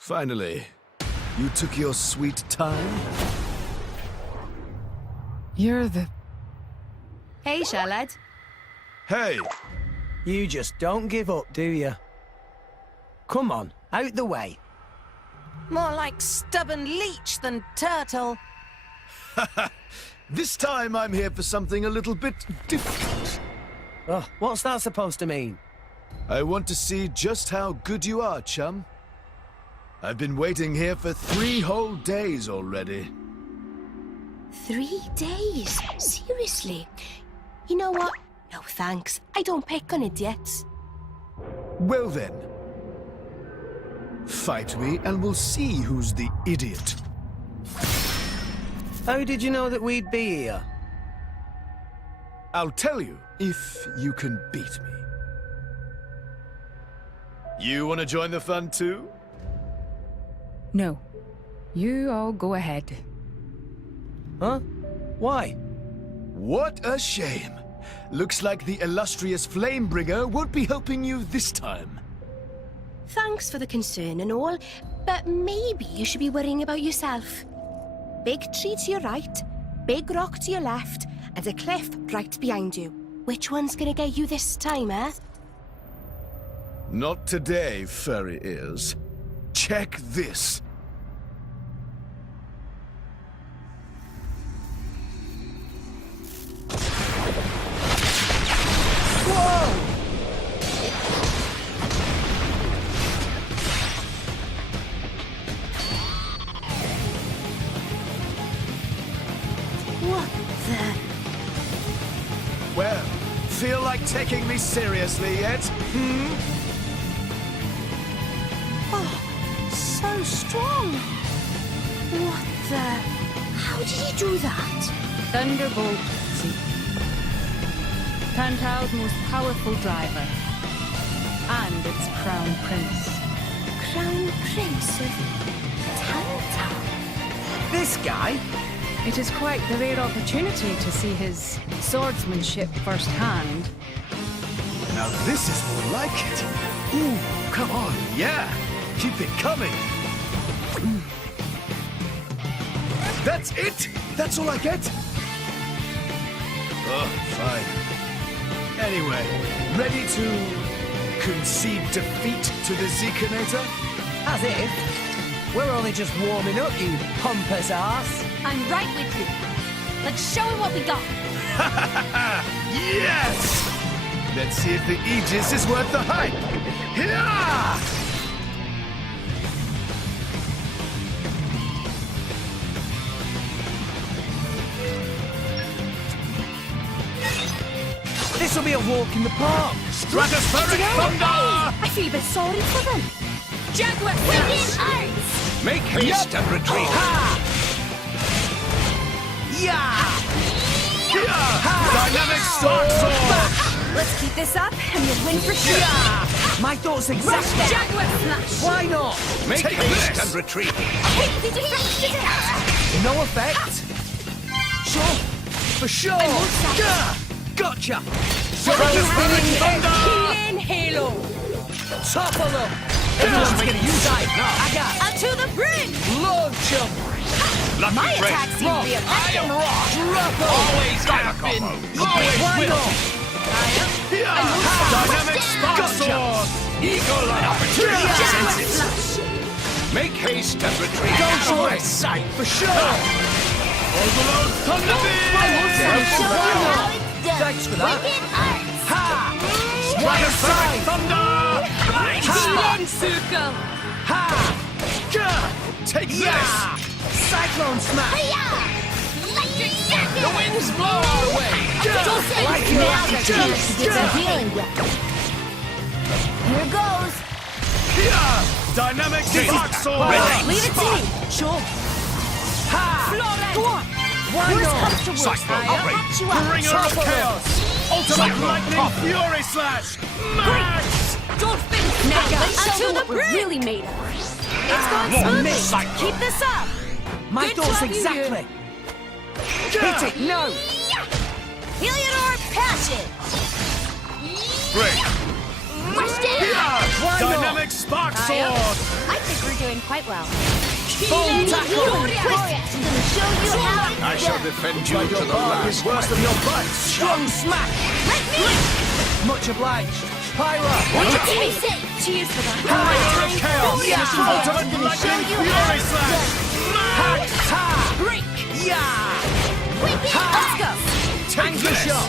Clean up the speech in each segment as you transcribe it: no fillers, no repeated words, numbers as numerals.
Finally. You took your sweet time? You're the... Hey, Charlotte. Hey! You just don't give up, do you? Come on, out the way. More like stubborn leech than turtle. This time I'm here for something a little bit different. Oh, what's that supposed to mean? I want to see just how good you are, chum. I've been waiting here for 3 whole days already. 3 days? Seriously? You know what? No thanks. I don't pick on idiots. Well then. Fight me and we'll see who's the idiot. How did you know that we'd be here? I'll tell you if you can beat me. You want to join the fun too? No. You all go ahead. Huh? Why? What a shame. Looks like the illustrious Flamebringer won't be helping you this time. Thanks for the concern and all, but maybe you should be worrying about yourself. Big tree to your right, big rock to your left, and a cliff right behind you. Which one's gonna get you this time, eh? Not today, furry ears. Check this. What the... Well, feel like taking me seriously yet? Oh, so strong. What the... How did he do that? Thunderbolt, Zeke. Tantal's most powerful driver. And its crown prince. Crown Prince of Tantal. This guy? It is quite the rare opportunity to see his swordsmanship firsthand. Now this is more like it. Ooh, come on, yeah. Keep it coming. That's it? That's all I get? Oh, fine. Anyway, ready to concede defeat to the Zekenator? As if. We're only just warming up, you pompous ass. I'm right with you. Let's show him what we got. Yes! Let's see if the Aegis is worth the hype. Yeah! This'll be a walk in the park. Stratospheric thunder! I feel a bit sorry for them. Jaguar Wicked Arts! Make haste and retreat. Ha! Yeah! Dynamic Spark Sword! Let's keep this up and you'll win for sure. Yeah! My thoughts exactly. Jaguar Flash! Why not? Make Take haste this. and retreat. Hit the deflected it! No effect? Sure. For sure. Yeah! Gotcha. Stratospheric thunder! Healing Halo! Topple them. Everyone's gonna use that. I got Onto the brim! launch them. Lucky My break. attack seems to be effective. Drop them. Always have been. Always Why will. not? Dynamic Spark Gotcha. Sword! Eagle eye opportunity Jaguar senses. Flash! Make haste and retreat. Go Out of for my it. sight. For sure. Overload Thunder Show Beam! you how it's done. Thanks for that. Wicked Arts! Ha! Stratospheric Thunder! Healing Circle! Ha! Take Yeah! this! Cyclone smash. Hiya! Electric The Circle! winds blow our way. Like Now your the chance to get some healing weapon. Here goes. Dynamic Spark Sword! Leave it to me. Sure. Ha! Go on. Why Where's not? Comfortable? Cyclone I'll operate. patch you up. Bringer of Chaos! Ultimate Cyclone Lightning pop. Fury Slash! Max! Don't finish. Now let's show them what we're really made of. It's going More smoothly. cyclone. Keep this up. My Good thoughts to have you exactly. Hit it. No. Heliodor Passion. Break. Rush down. Why not? Dynamic Spark Sword! I think we're doing quite well. Full tackle! Glorious! I'm gonna show you how it's I shall done. defend you Like to your the bark last. is worse than your bite. Strong smack! Let me! Much obliged. Pyro! Keep me safe. Cheers for that. Fire of chaos! Yeah. Ultimate I'm gonna show lightning you fury how it's slash! done. Ha! Break! Yeah! Quick, let's go! Tank the this. shot!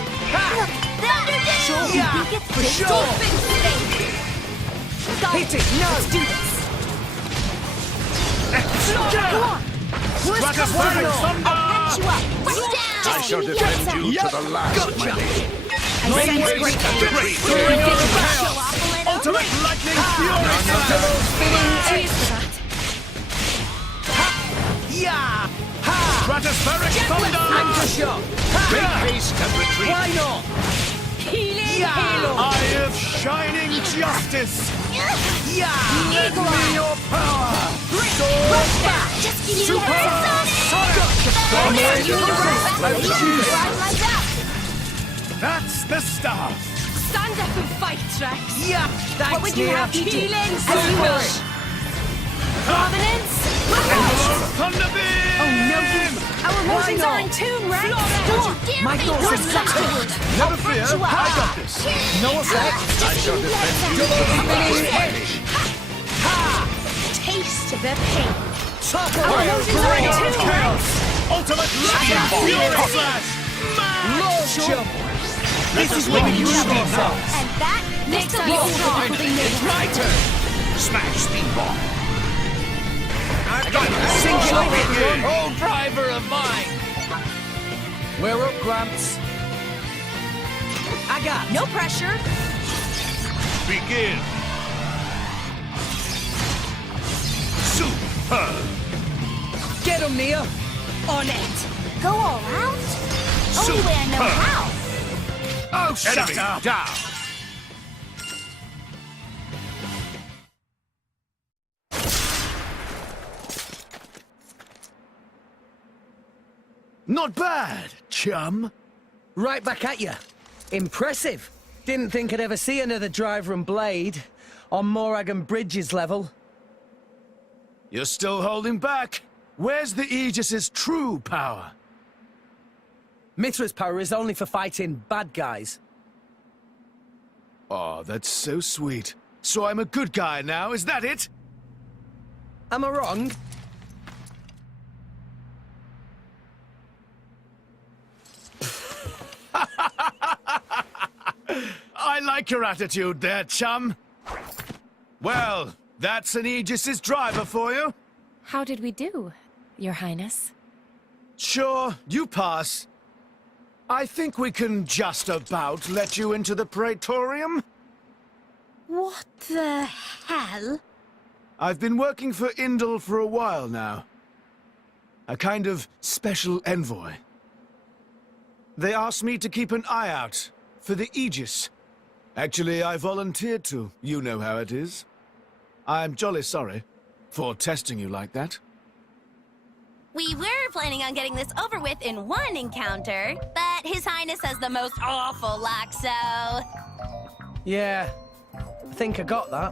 Look, thunder down! Yeah, You think it's for this? sure. Don't fix it. Got Hit it! No! Let's do this. Go on. Worst comes to Stratospheric worst, thunder. I'll patch you up. Right down. I shall defend you to the last, my lady. I sense Railway great step things. retreat. Show Chaos. off a little. Ultimate lightning fury Cheers slash! for that. Yeah! Ha! Stratospheric thunder! Tank the shot! Make Ha! haste and retreat. Why not? Healing Yeah. halo. Eye of shining justice! Yeah! Let Eagle me eye. your power! Rush back. Just give you a heads up. Sonic! You need to run back. Let's choose. Run like that. That's the stuff! Stand up and fight, Rex. Yeah! Thanks, What would you Nia. have me do? Healing As you super. wish. Providence. Thunder beam! Oh, no, our motions not? are in tune, Rex. Don't you dare My think thoughts you're are second. Never fear, I got this. No effect. I shall defend you to the last, my lady. Taste the pain. Top of Our fire! motions are in Great tune, chaos! Ultimate lightning fury slash! Launch! This is when you show yourself. And that makes us Blow strong. behind me. It's my turn. Smash speedball. I've got Singular hit run. old driver of mine. We're up, Gramps. I got No pressure. Begin. Super. Get him, Nia. On it. Go all out? Only way I know how. Oh, shut up. Down. Not bad, chum. Right back at you. Impressive. Didn't think I'd ever see another driver and blade on Morag and Bridges level. You're still holding back. Where's the Aegis's true power? Mithra's power is only for fighting bad guys. Oh, that's so sweet. So I'm a good guy now, is that it? Am I wrong? I like your attitude there, chum. Well, that's an Aegis's driver for you. How did we do, Your Highness? Sure, you pass. I think we can just about let you into the Praetorium. What the hell? I've been working for Indel for a while now. A kind of special envoy. They asked me to keep an eye out for the Aegis. Actually, I volunteered to. You know how it is. I'm jolly sorry for testing you like that. We were planning on getting this over with in one encounter, but His Highness has the most awful luck, so... Yeah, I think I got that.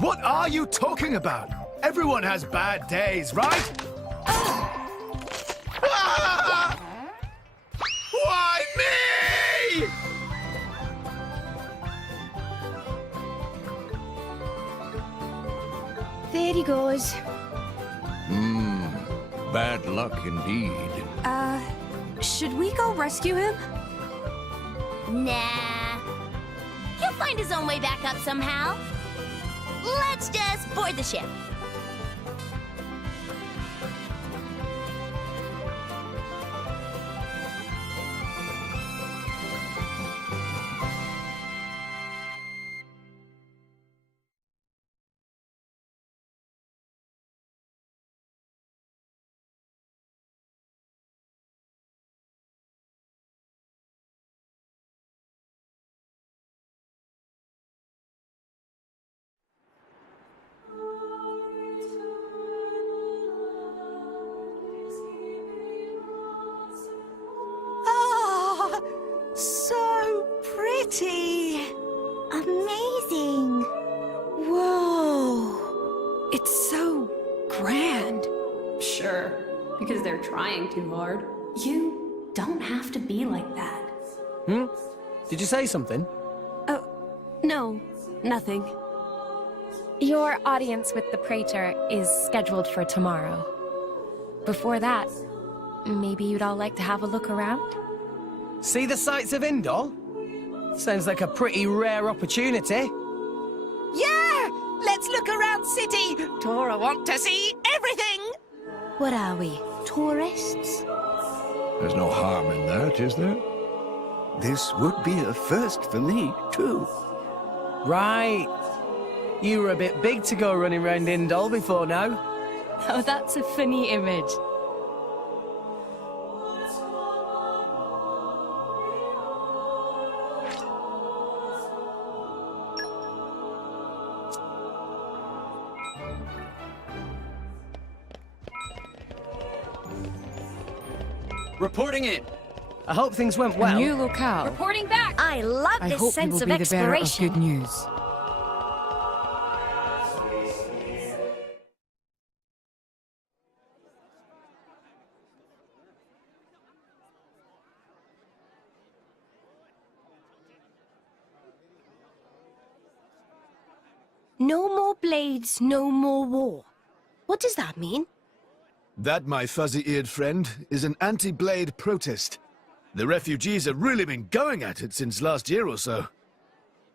What are you talking about? Everyone has bad days, right? Ah! Why me? There he goes. Bad luck indeed. Should we go rescue him? Nah. He'll find his own way back up somehow. Let's just board the ship. grand. Sure, because they're trying too hard. You don't have to be like that. Did you say something? Oh, no, nothing. Your audience with the Praetor is scheduled for tomorrow. Before that, maybe you'd all like to have a look around? See the sights of Indol? Sounds like a pretty rare opportunity. Yeah! Let's look around city. Tora want to see everything. What are we, tourists? There's no harm in that, is there? This would be a first for me, too. Right. You were a bit big to go running around Indol before now. Oh, that's a funny image. Reporting in. I hope things went well. A new locale. Reporting back! I love I this hope you sense will of be the bearer of exploration. good news. No more blades, no more war. What does that mean? That, my fuzzy-eared friend, is an anti-blade protest. The refugees have really been going at it since last year or so.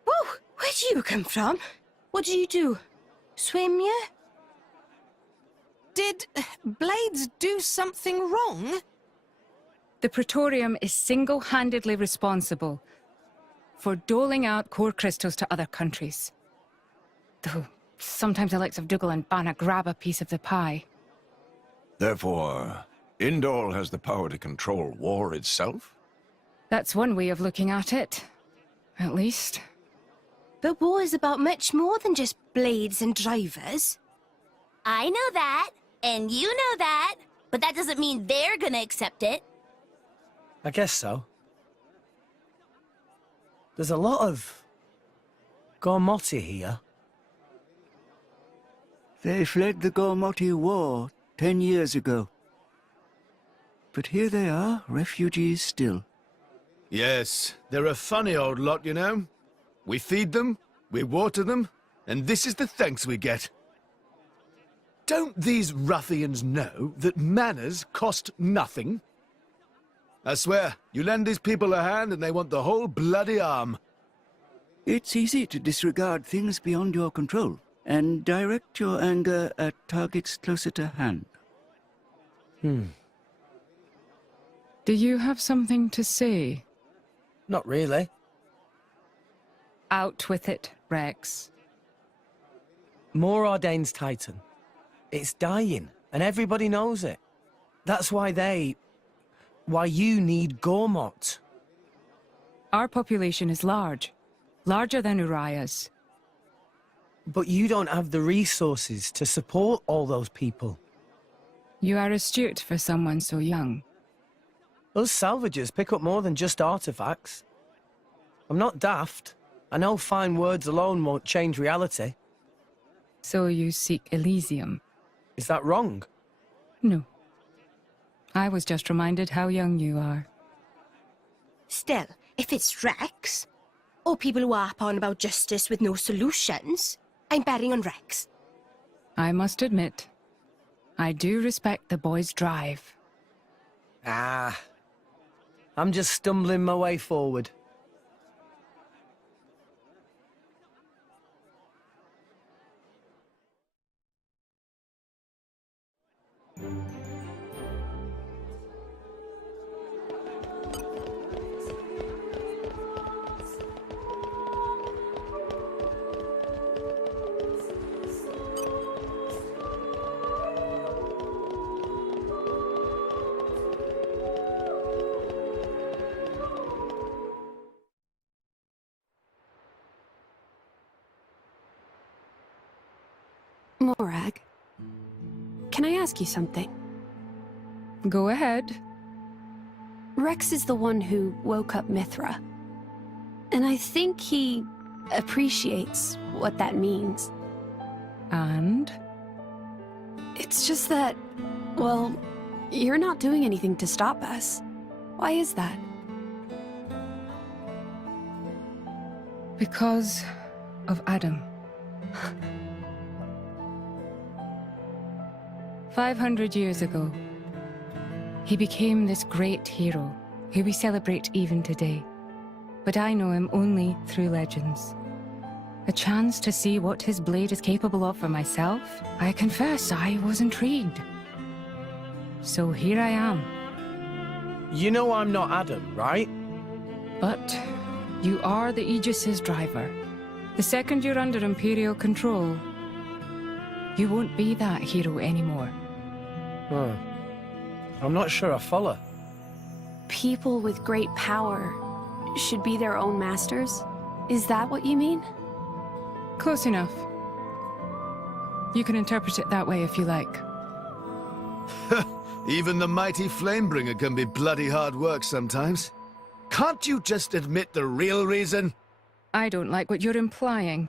Whoa, where do you come from? What did you do? Swim, yeah? Did Blades do something wrong? The Praetorium is single-handedly responsible for doling out core crystals to other countries. Though sometimes the likes of Dougal and Banna grab a piece of the pie. Therefore, Indol has the power to control war itself? That's one way of looking at it, at least. But war is about much more than just blades and drivers. I know that, and you know that, but that doesn't mean they're gonna accept it. I guess so. There's a lot of Gormoti here. They fled the Gormoti War 10 years ago. But here they are, refugees still. Yes, they're a funny old lot, you know. We feed them, we water them, and this is the thanks we get. Don't these ruffians know that manners cost nothing? I swear, you lend these people a hand and they want the whole bloody arm. It's easy to disregard things beyond your control and direct your anger at targets closer to hand. Do you have something to say? Not really. Out with it, Rex. More Ordain's Titan. It's dying, and everybody knows it. That's why why you need Gormot. Our population is large. Larger than Uriah's. But you don't have the resources to support all those people. You are astute for someone so young. Those salvagers pick up more than just artifacts. I'm not daft. I know fine words alone won't change reality. So you seek Elysium? Is that wrong? No. I was just reminded how young you are. Still, if it's Rex, or people who harp on about justice with no solutions, I'm betting on Rex. I must admit, I do respect the boy's drive. I'm just stumbling my way forward. Morag, can I ask you something? Go ahead. Rex is the one who woke up Mithra. And I think he appreciates what that means. And? It's just that, well, you're not doing anything to stop us. Why is that? Because of Adam. 500 years ago, he became this great hero who we celebrate even today. But I know him only through legends. A chance to see what his blade is capable of for myself, I confess I was intrigued. So here I am. You know I'm not Adam, right? But you are the Aegis's driver. The second you're under Imperial control, you won't be that hero anymore. Huh. I'm not sure I follow. People with great power should be their own masters? Is that what you mean? Close enough. You can interpret it that way if you like. Even the mighty Flamebringer can be bloody hard work sometimes. Can't you just admit the real reason? I don't like what you're implying.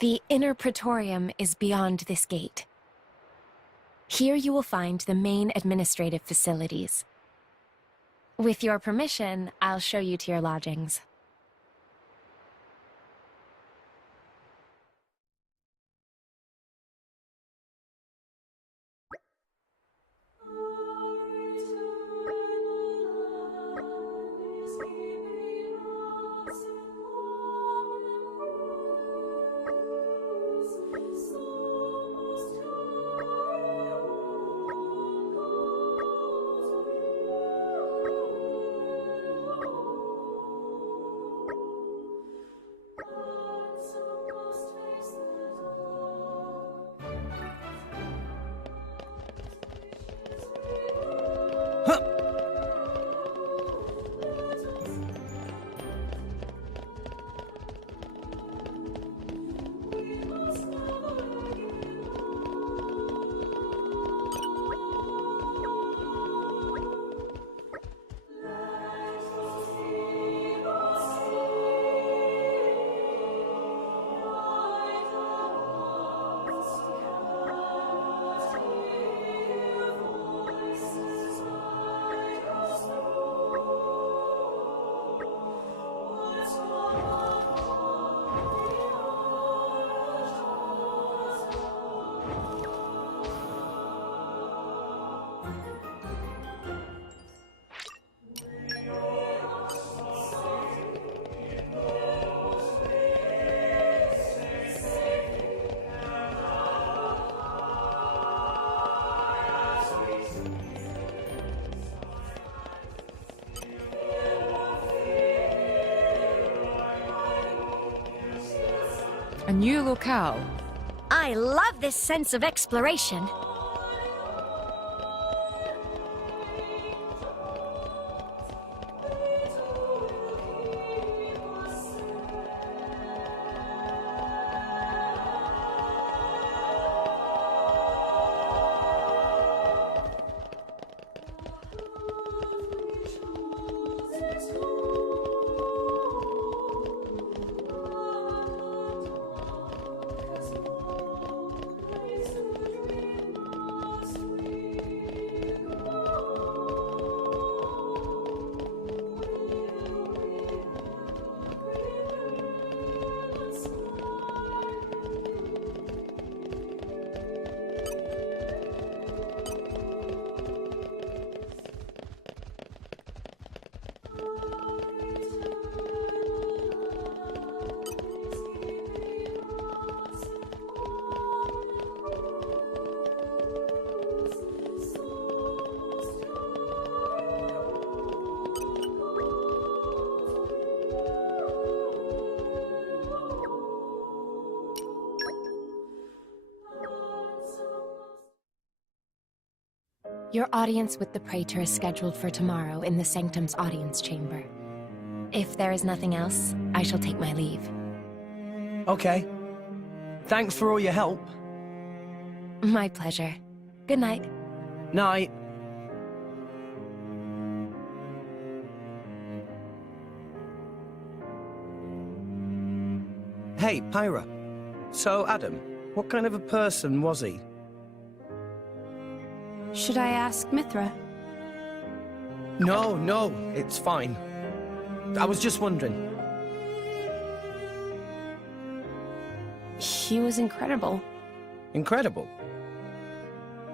The inner Praetorium is beyond this gate. Here you will find the main administrative facilities. With your permission, I'll show you to your lodgings. A new locale. I love this sense of exploration. Your audience with the Praetor is scheduled for tomorrow in the Sanctum's audience chamber. If there is nothing else, I shall take my leave. Okay. Thanks for all your help. My pleasure. Good night. Night. Hey, Pyra. So, Adam, what kind of a person was he? Should I ask Mithra? No, it's fine. I was just wondering. He was incredible. Incredible?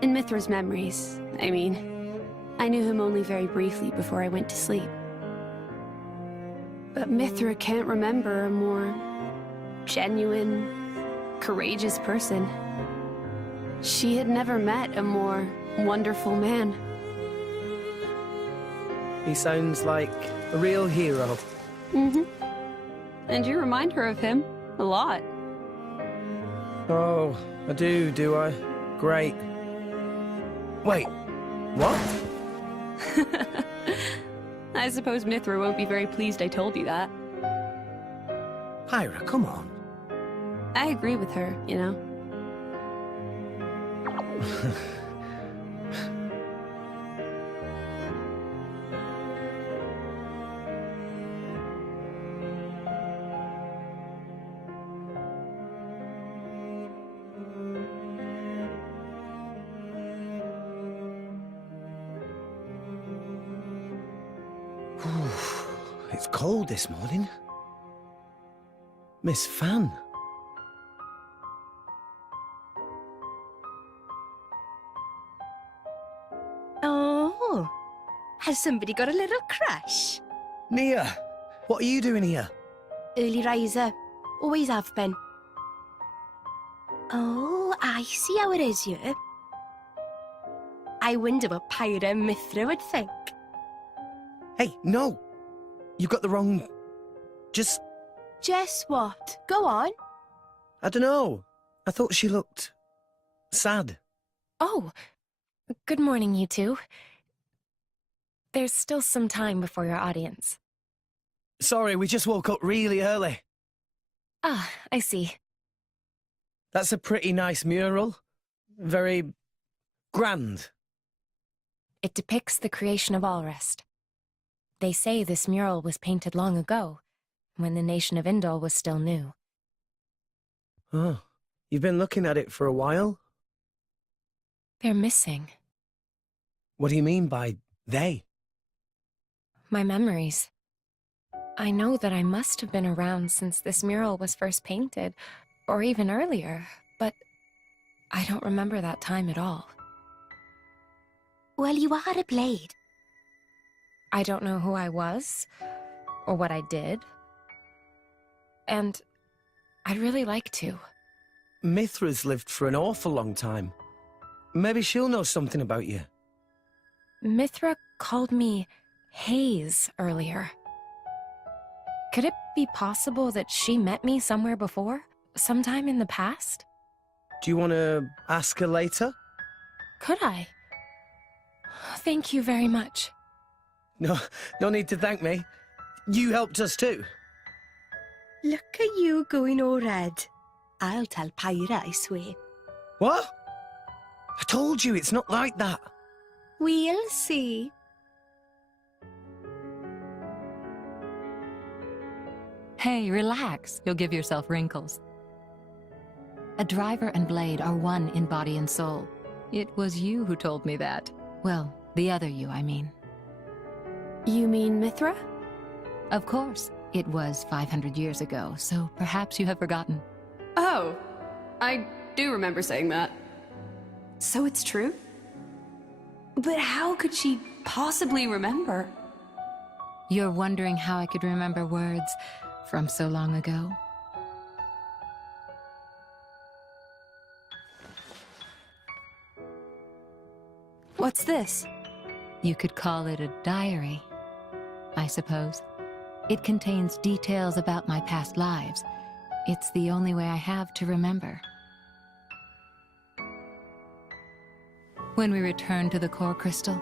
In Mithra's memories, I mean. I knew him only very briefly before I went to sleep. But Mithra can't remember a more genuine, courageous person. She had never met a more wonderful man. He sounds like a real hero. Mm-hmm. And you remind her of him a lot. Oh, I do I? Great. Wait, what? I suppose Mithra won't be very pleased I told you that. Pyra, come on. I agree with her, you know. It's cold this morning. Miss Fan. Oh, has somebody got a little crush? Nia, what are you doing here? Early riser. Always have been. Oh, I see how it is here. I wonder what Pyra and Mithra would think. Hey, no! You got the wrong... Just what? Go on. I don't know. I thought she looked... sad. Oh, good morning, you two. There's still some time before your audience. Sorry, we just woke up really early. Ah, I see. That's a pretty nice mural. Very... grand. It depicts the creation of Alrest. They say this mural was painted long ago, when the nation of Indol was still new. Oh, you've been looking at it for a while? They're missing. What do you mean by they? My memories. I know that I must have been around since this mural was first painted, or even earlier, but I don't remember that time at all. Well, you are a blade. I don't know who I was, or what I did. And I'd really like to. Mithra's lived for an awful long time. Maybe she'll know something about you. Mithra called me Hayes earlier. Could it be possible that she met me somewhere before? Sometime in the past? Do you want to ask her later? Could I? Thank you very much. No need to thank me. You helped us too. Look at you going all red. I'll tell Pyra, I swear. What? I told you it's not like that. We'll see. Hey, relax. You'll give yourself wrinkles. A driver and blade are one in body and soul. It was you who told me that. Well, the other you, I mean. You mean Mithra? Of course. It was 500 years ago, so perhaps you have forgotten. Oh, I do remember saying that. So it's true? But how could she possibly remember? You're wondering how I could remember words from so long ago? What's this? You could call it a diary, I suppose. It contains details about my past lives. It's the only way I have to remember. When we return to the core crystal,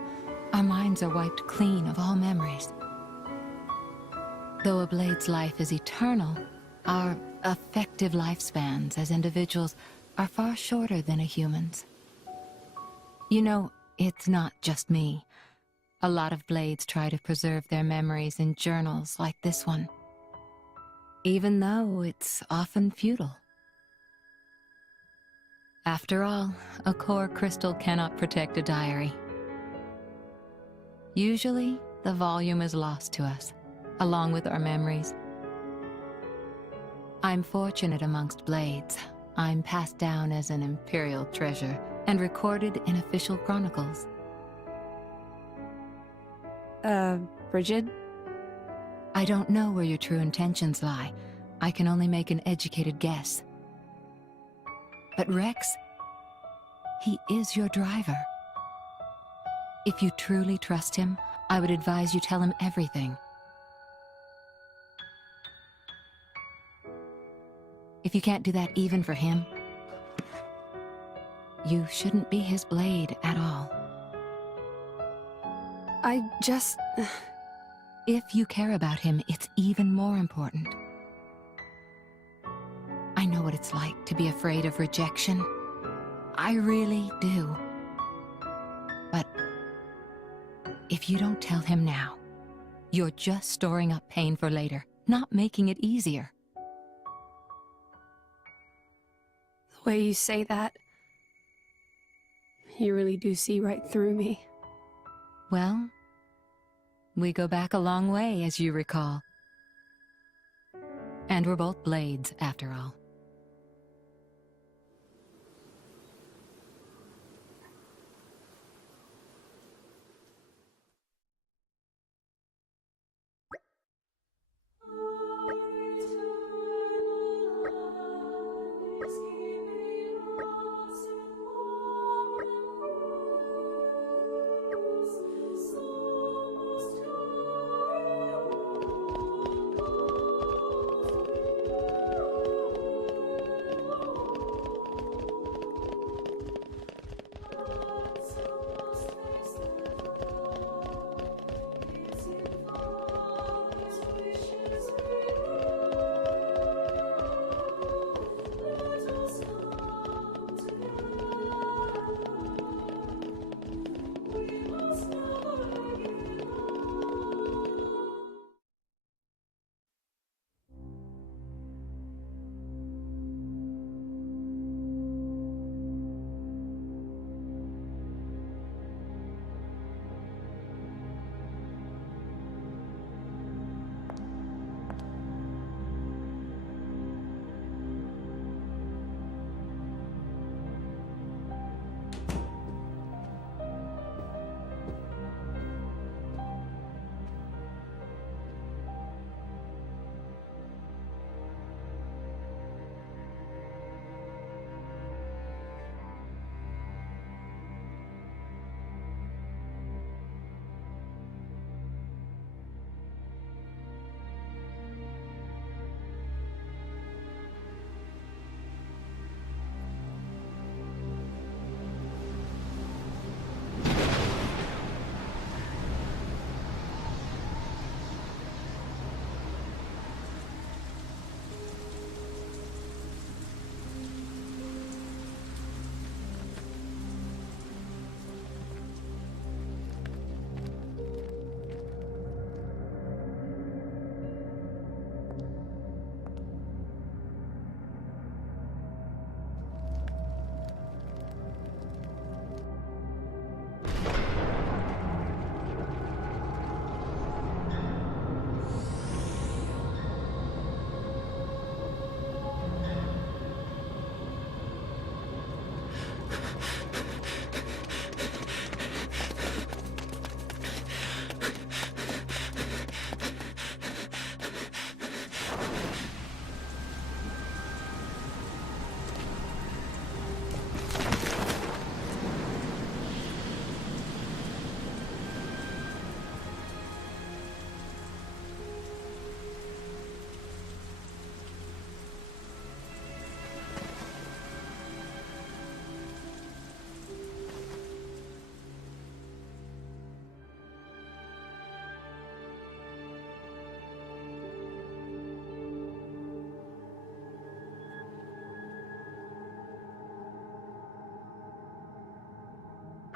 our minds are wiped clean of all memories. Though a blade's life is eternal, our effective lifespans as individuals are far shorter than a human's. You know, it's not just me. A lot of blades try to preserve their memories in journals like this one. even though it's often futile. After all, a core crystal cannot protect a diary. Usually, the volume is lost to us, along with our memories. I'm fortunate amongst blades. I'm passed down as an imperial treasure and recorded in official chronicles. Bridget? I don't know where your true intentions lie. I can only make an educated guess. But Rex, he is your driver. If you truly trust him, I would advise you tell him everything. If you can't do that even for him, you shouldn't be his blade at all. I just... If you care about him, it's even more important. I know what it's like to be afraid of rejection. I really do. But if you don't tell him now, you're just storing up pain for later, not making it easier. The way you say that, you really do see right through me. Well, we go back a long way, as you recall. And we're both blades, after all.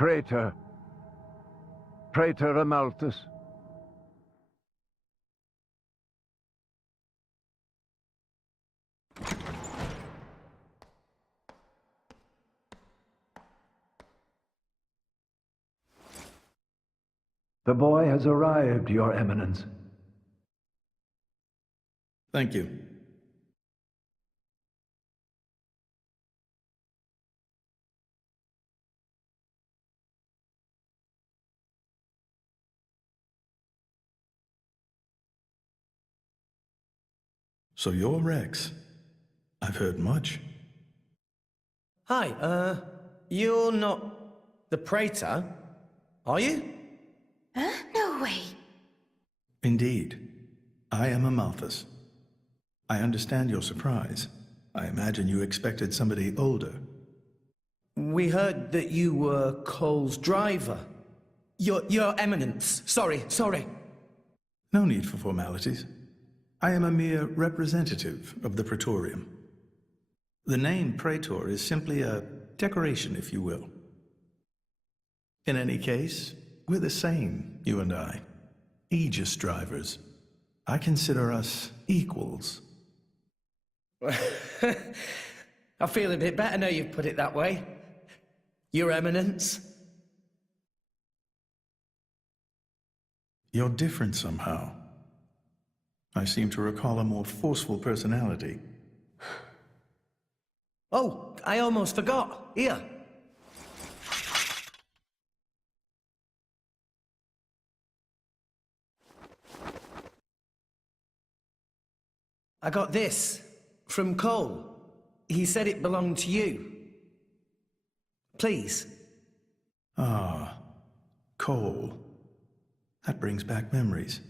Praetor. Praetor Amalthus. The boy has arrived, Your Eminence. Thank you. So you're Rex. I've heard much. Hi, you're not the Praetor, are you? Huh? No way. Indeed. I am a Malthus. I understand your surprise. I imagine you expected somebody older. We heard that you were Cole's driver. Your Eminence. Sorry. No need for formalities. I am a mere representative of the Praetorium. The name Praetor is simply a decoration, if you will. In any case, we're the same, you and I. Aegis drivers. I consider us equals. I feel a bit better now you've put it that way. Your Eminence. You're different somehow. I seem to recall a more forceful personality. Oh, I almost forgot. Here. I got this from Cole. He said it belonged to you. Please. Ah, Cole. That brings back memories.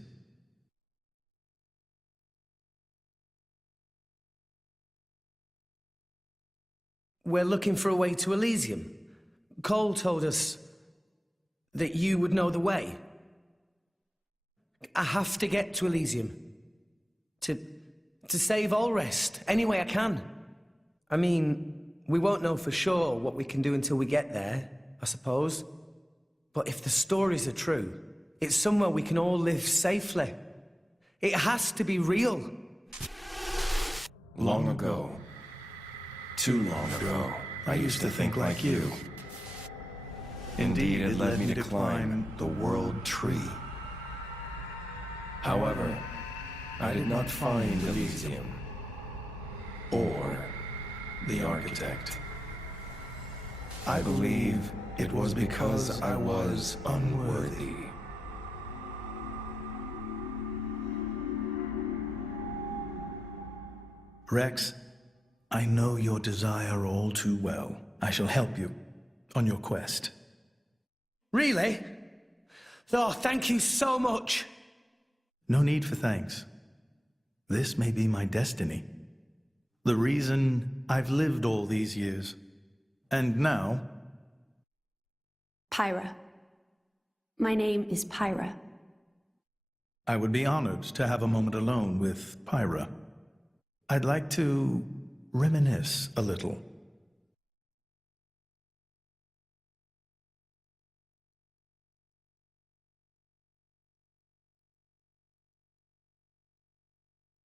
We're looking for a way to Elysium. Cole told us that you would know the way. I have to get to Elysium. To save Allrest, any way I can. I mean, we won't know for sure what we can do until we get there, I suppose. But if the stories are true, it's somewhere we can all live safely. It has to be real. Long ago. Too long ago. I used to think like you. Indeed, it led me to climb the World Tree. However, I did not find Elysium. Or the Architect. I believe it was because I was unworthy. Rex, I know your desire all too well. I shall help you on your quest. Really? Oh, thank you so much. No need for thanks. This may be my destiny. The reason I've lived all these years. And now... Pyra. My name is Pyra. I would be honored to have a moment alone with Pyra. I'd like to reminisce a little.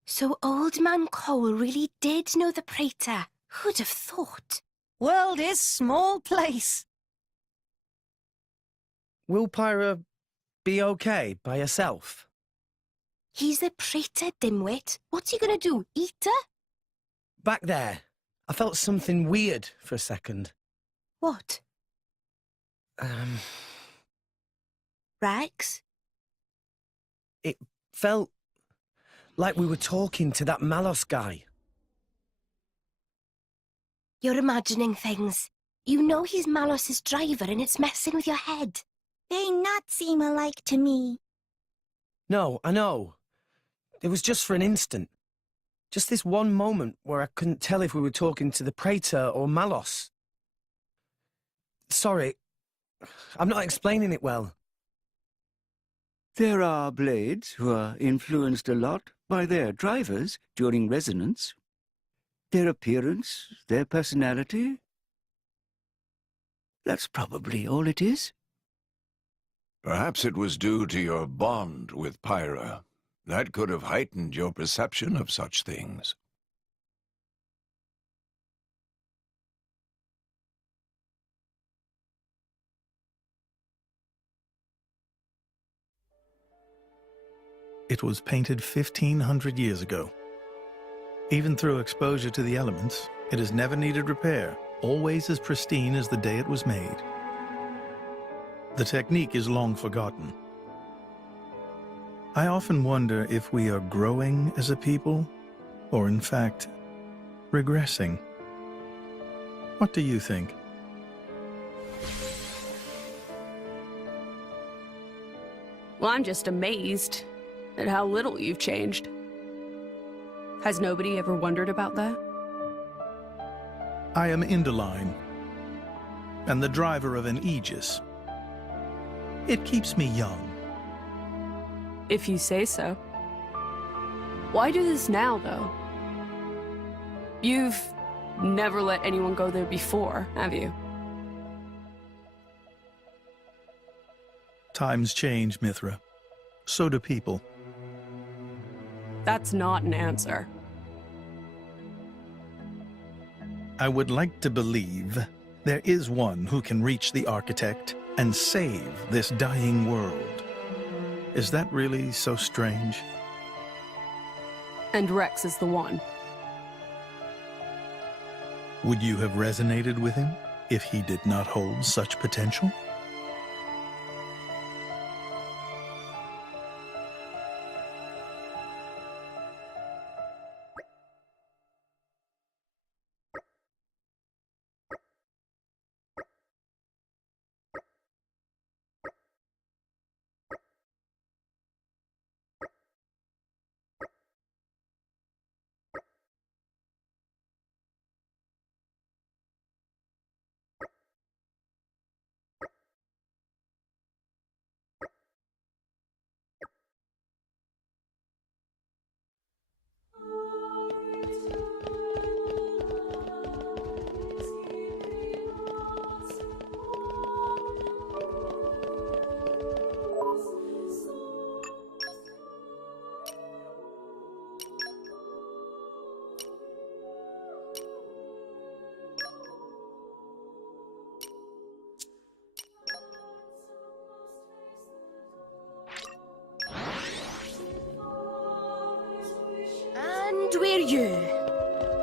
So Old Man Cole really did know the Praetor. Who'd have thought? World is small place. Will Pyra be okay by herself? He's the Praetor, dimwit. What's he gonna do, eat her? Back there, I felt something weird for a second. What? Rex? It felt like we were talking to that Malos guy. You're imagining things. You know he's Malos's driver and it's messing with your head. They not seem alike to me. No, I know. It was just for an instant. Just this one moment where I couldn't tell if we were talking to the Praetor or Malos. Sorry, I'm not explaining it well. There are blades who are influenced a lot by their drivers during resonance. Their appearance, their personality. That's probably all it is. Perhaps it was due to your bond with Pyra. That could have heightened your perception of such things. it was painted 1,500 years ago. Even through exposure to the elements, it has never needed repair, always as pristine as the day it was made. The technique is long forgotten. I often wonder if we are growing as a people, or in fact, regressing. What do you think? Well, I'm just amazed at how little you've changed. Has nobody ever wondered about that? I am Indoline, and the driver of an Aegis. It keeps me young. If you say so. Why do this now, though? You've never let anyone go there before, have you? Times change, Mithra. So do people. That's not an answer. I would like to believe there is one who can reach the Architect and save this dying world. Is that really so strange? And Rex is the one. Would you have resonated with him if he did not hold such potential? And we're you.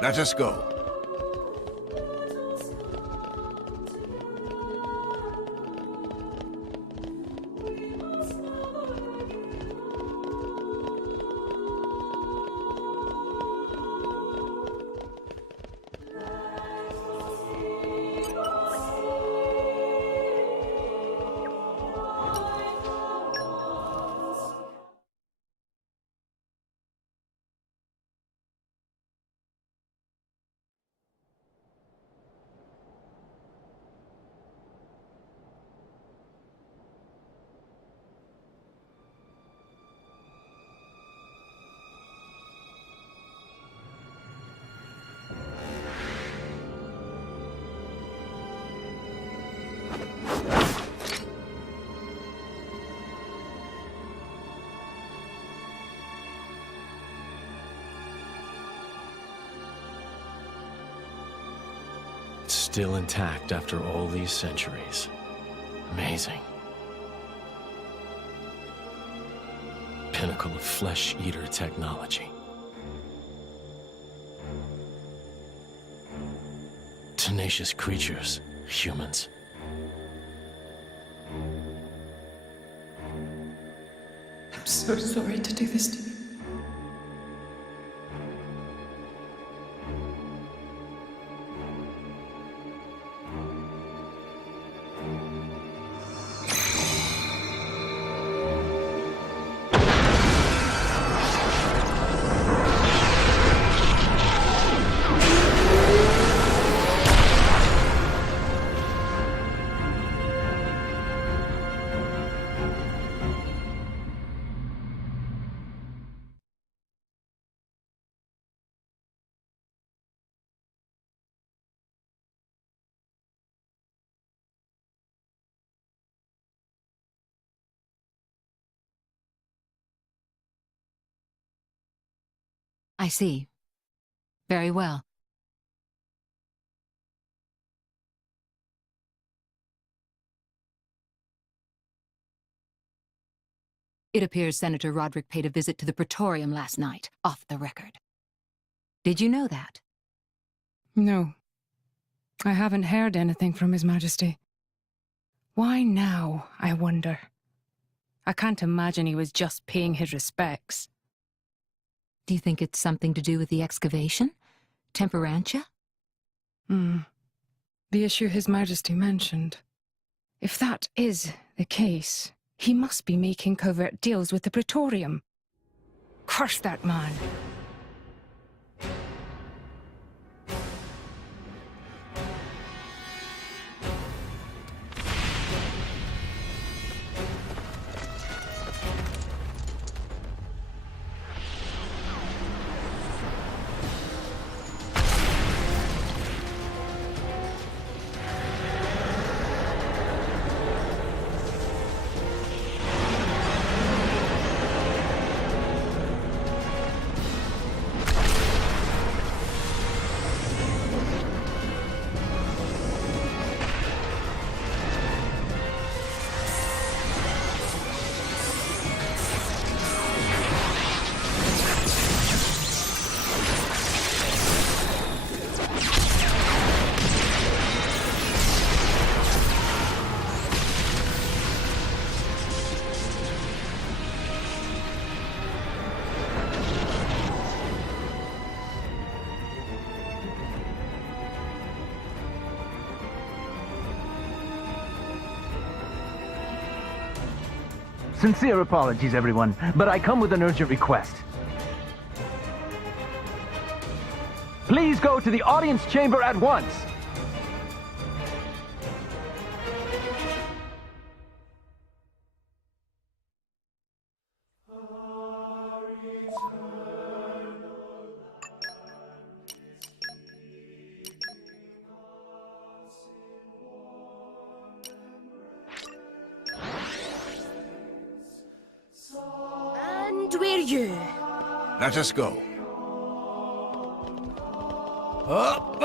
Let us go. Still intact after all these centuries. Amazing. Pinnacle of flesh-eater technology. Tenacious creatures, humans. I'm so sorry to do this to you. I see. Very well. It appears Senator Roderick paid a visit to the Praetorium last night, off the record. Did you know that? No. I haven't heard anything from His Majesty. Why now, I wonder? I can't imagine he was just paying his respects. Do you think it's something to do with the excavation? Temperantia? The issue His Majesty mentioned. If that is the case, he must be making covert deals with the Praetorium. Curse that man. Sincere apologies, everyone, but I come with an urgent request. Please go to the audience chamber at once! And where you? Let us go. Up!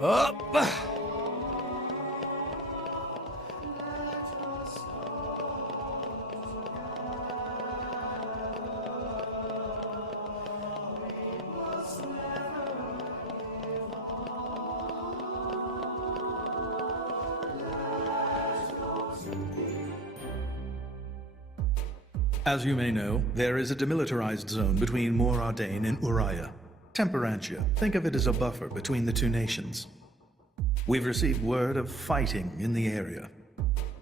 Up! As you may know, there is a demilitarized zone between Mor Ardain and Uriah. Temperantia. Think of it as a buffer between the two nations. We've received word of fighting in the area.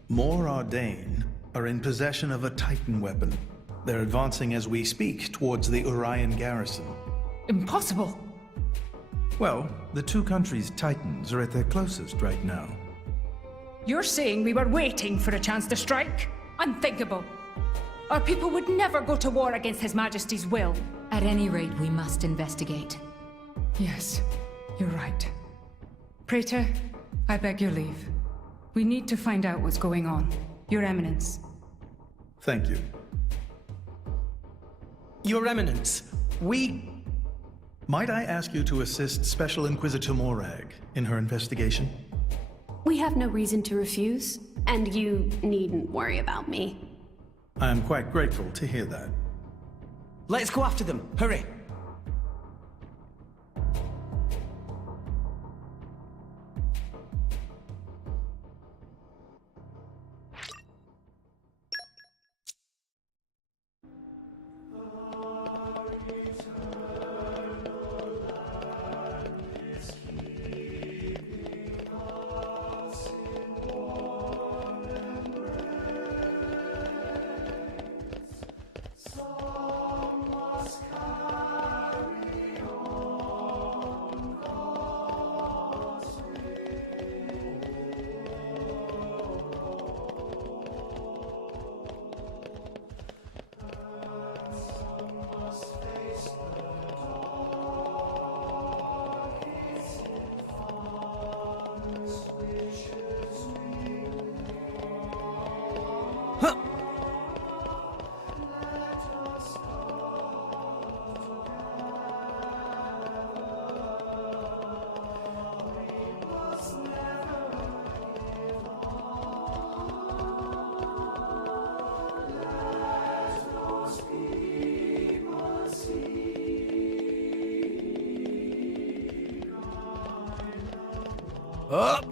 Mor Ardain are in possession of a Titan weapon. They're advancing as we speak towards the Urian garrison. Impossible! Well, the two countries' Titans are at their closest right now. You're saying we were waiting for a chance to strike? Unthinkable. Our people would never go to war against His Majesty's will. At any rate, we must investigate. Yes, you're right. Praetor, I beg your leave. We need to find out what's going on. Your Eminence. Thank you. Your Eminence, Might I ask you to assist Special Inquisitor Morag in her investigation? We have no reason to refuse, and you needn't worry about me. I am quite grateful to hear that. Let's go after them. Hurry! Up!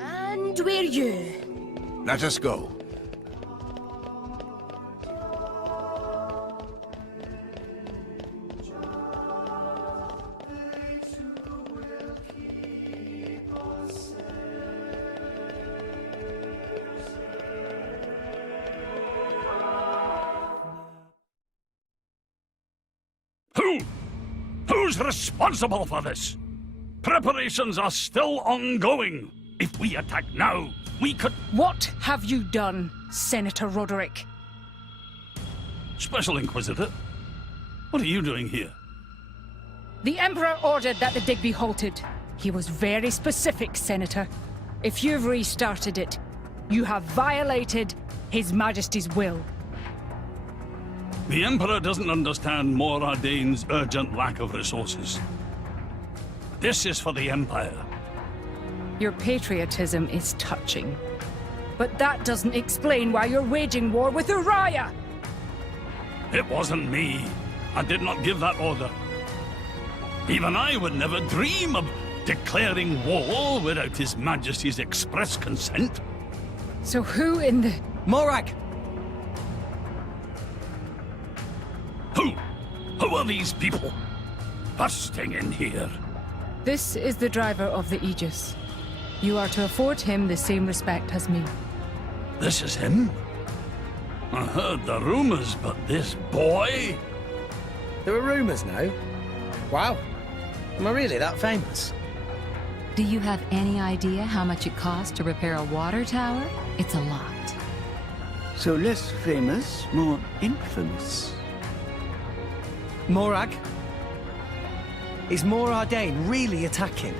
And where you? Let us go. Who's responsible for this? Preparations are still ongoing. If we attack now, we could... What have you done, Senator Roderick? Special Inquisitor, what are you doing here? The Emperor ordered that the dig be halted. He was very specific, Senator. If you've restarted it, you have violated His Majesty's will. The Emperor doesn't understand Mor Ardane's urgent lack of resources. This is for the Empire. Your patriotism is touching. But that doesn't explain why you're waging war with Uriah! It wasn't me. I did not give that order. Even I would never dream of declaring war without His Majesty's express consent. So who in the... Morag! Who are these people? Busting in here. This is the driver of the Aegis. You are to afford him the same respect as me. This is him? I heard the rumors, but this boy? There are rumors now? Wow. Am I really that famous? Do you have any idea how much it costs to repair a water tower? It's a lot. So less famous, more infamous. Morag? Is Mor Ardane really attacking?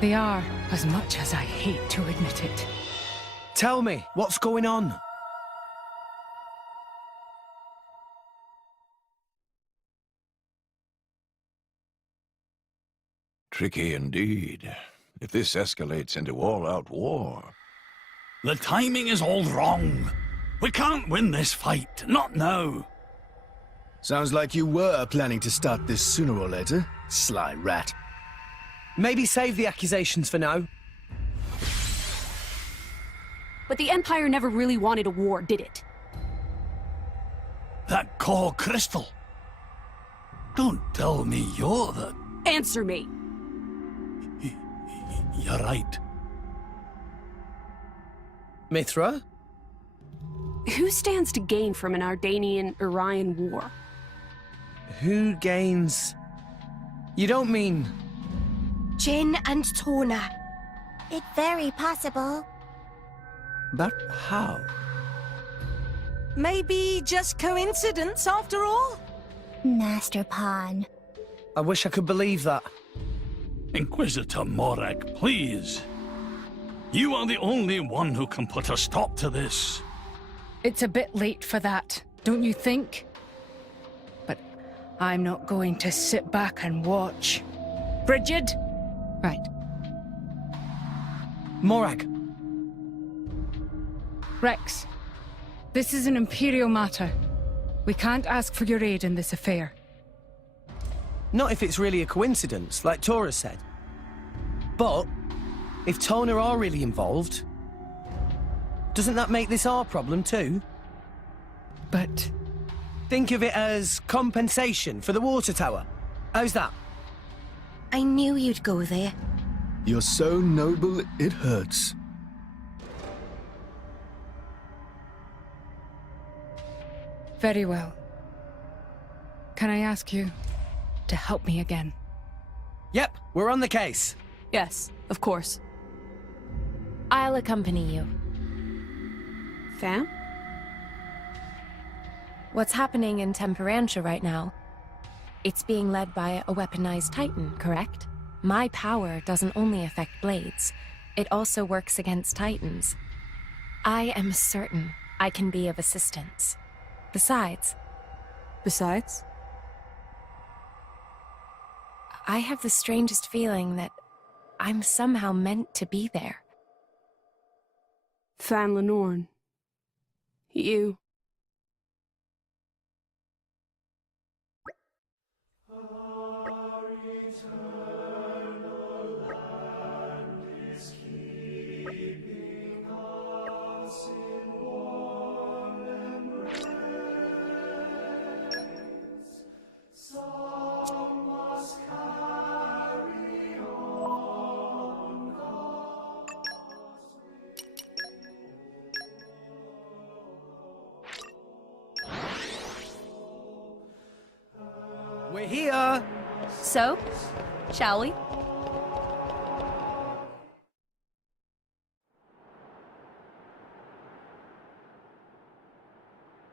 They are, as much as I hate to admit it. Tell me, what's going on? Tricky indeed. If this escalates into all-out war... The timing is all wrong. We can't win this fight, not now. Sounds like you were planning to start this sooner or later, sly rat. Maybe save the accusations for now. But the Empire never really wanted a war, did it? That core crystal. Don't tell me you're the... Answer me! You're right. Mithra? Who stands to gain from an Ardanian-Urian war? Who gains... You don't mean... Jin and Tona. It's very possible. But how? Maybe just coincidence after all? Master Pawn. I wish I could believe that. Inquisitor Morag, please. You are the only one who can put a stop to this. It's a bit late for that, don't you think? But I'm not going to sit back and watch. Brigid? Right. Morag. Rex, this is an Imperial matter. We can't ask for your aid in this affair. Not if it's really a coincidence, like Tora said. But, if Tona are really involved, doesn't that make this our problem too? But... Think of it as compensation for the water tower. How's that? I knew you'd go there. You're so noble, it hurts. Very well. Can I ask you to help me again? Yep, we're on the case. Yes, of course. I'll accompany you. Fam? What's happening in Temperantia right now? It's being led by a weaponized Titan, correct? My power doesn't only affect blades, it also works against Titans. I am certain I can be of assistance. Besides? I have the strangest feeling that I'm somehow meant to be there. Fan Lenorn. You. We're here! So, shall we?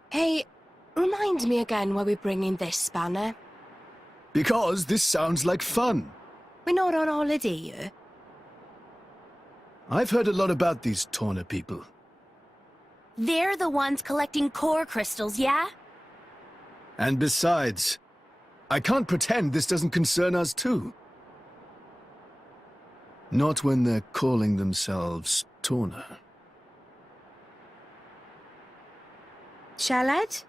Hey, remind me again why we're bringing this spanner. Because this sounds like fun. We're not on holiday here. I've heard a lot about these Torna people. They're the ones collecting core crystals, yeah? And besides, I can't pretend this doesn't concern us too. Not when they're calling themselves Torna. Shalad?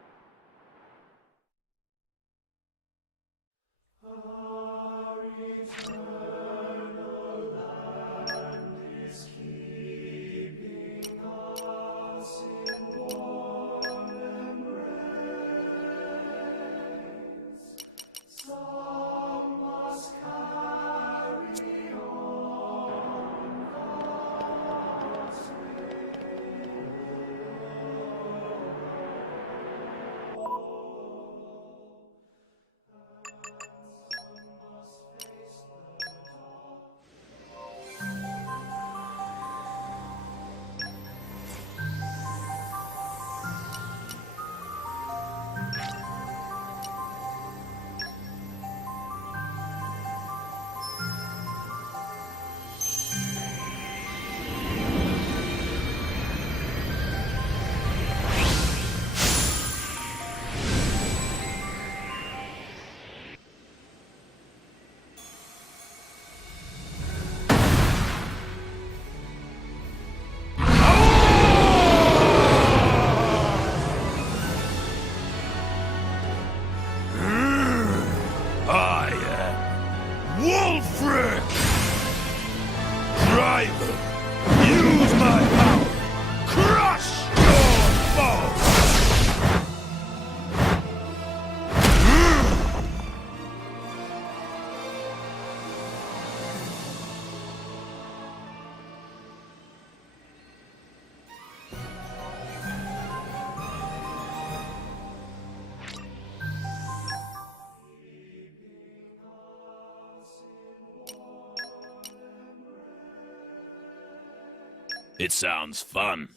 It sounds fun.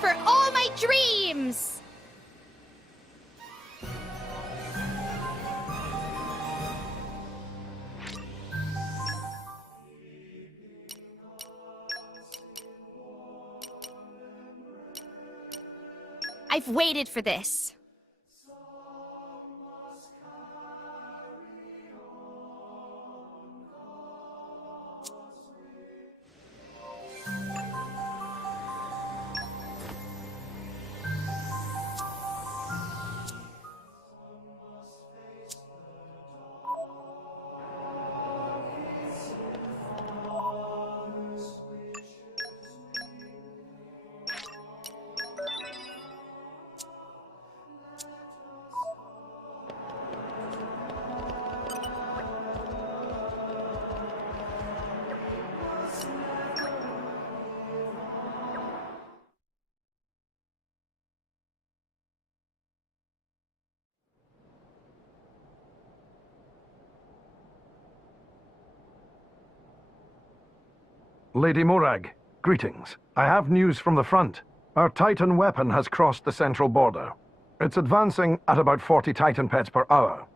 For all my dreams! I've waited for this. Lady Morag, greetings. I have news from the front. Our Titan weapon has crossed the central border. It's advancing at about 40 Titan pets per hour.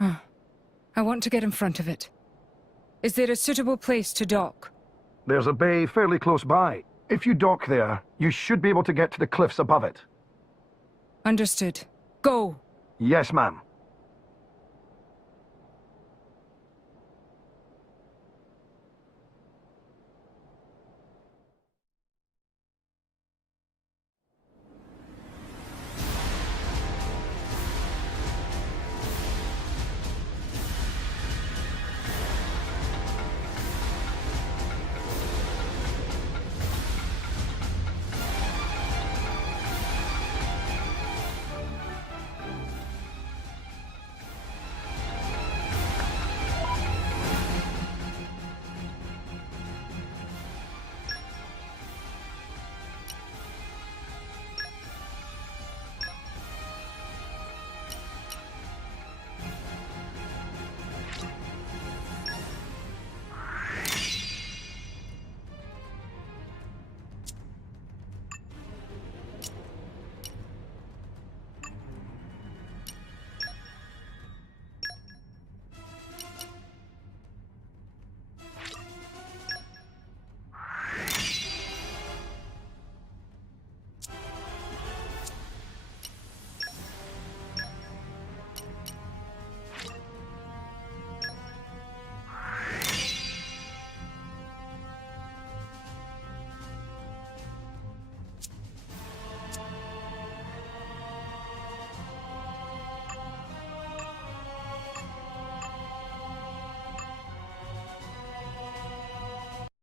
I want to get in front of it. Is there a suitable place to dock? There's a bay fairly close by. If you dock there, you should be able to get to the cliffs above it. Understood. Go! Yes, ma'am.